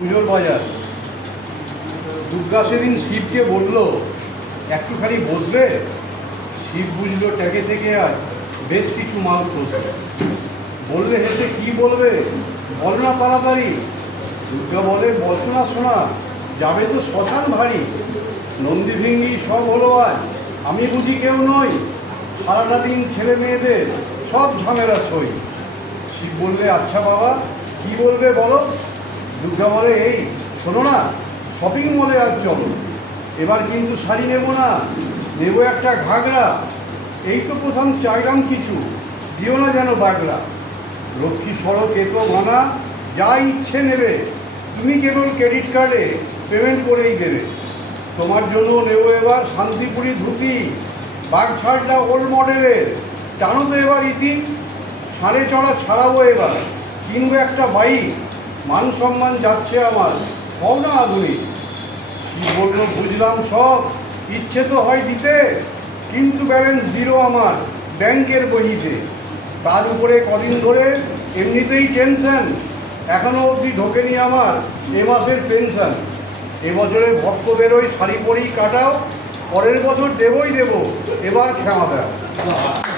পুজোর বাজার। দুর্গা সেদিন শিবকে বলল, একটুখানি বসবে? শিব বুঝলো ট্যাগে থেকে আর বেশ কিছু মাল খসবে বললে হেসে কি বলবে? বল না তাড়াতাড়ি। দুর্গা বলে বলছো না শোনা, যাবে তো শ্মশান ভারী। নন্দী ভিঙ্গি সব হলো আজ। আমি বুঝি কেউ নই। সারাটা দিন ছেলে মেয়েদের সব ঝামেলা সই। শিব বললে আচ্ছা বাবা, কি বলবে বলো? দুর্গা বলে এই, শোনো না শপিং মলে আজ চলো এবার কিন্তু শাড়ি নেব না, নেব একটা ঘাগরা। এই তো প্রথম চাইলাম কিছু, দিও না যেন বাগড়া। লক্ষ্মী সড়ক এ তো মানা, যা ইচ্ছে নেবে, তুমি কেবল ক্রেডিট কার্ডে পেমেন্ট করেই দেবে। তোমার জন্য নেব এবার শান্তিপুরি ধুতি বাঘ ছাড়টা ওল্ড মডেলের টানো তো এবার ইতি সাড়ে চড়া ছাড়াবো এবার। কিনবো একটা বাইক মান সম্মান যাচ্ছে আমার সব না আধুনিক। কি বলল বুঝলাম সব। ইচ্ছে তো হয় দিতে, কিন্তু ব্যালেন্স জিরো আমার, ব্যাংকের বইতে তার উপরে কদিন ধরে এমনিতেই টেনশন এখনও অবধি ঢোকেনি আমার এ মাসের পেনশন এবছরের ভক্তদের ওই শাড়ি পরেই কাটাও, পরের বছর দেবই দেবো, এবার ক্ষমা দাও।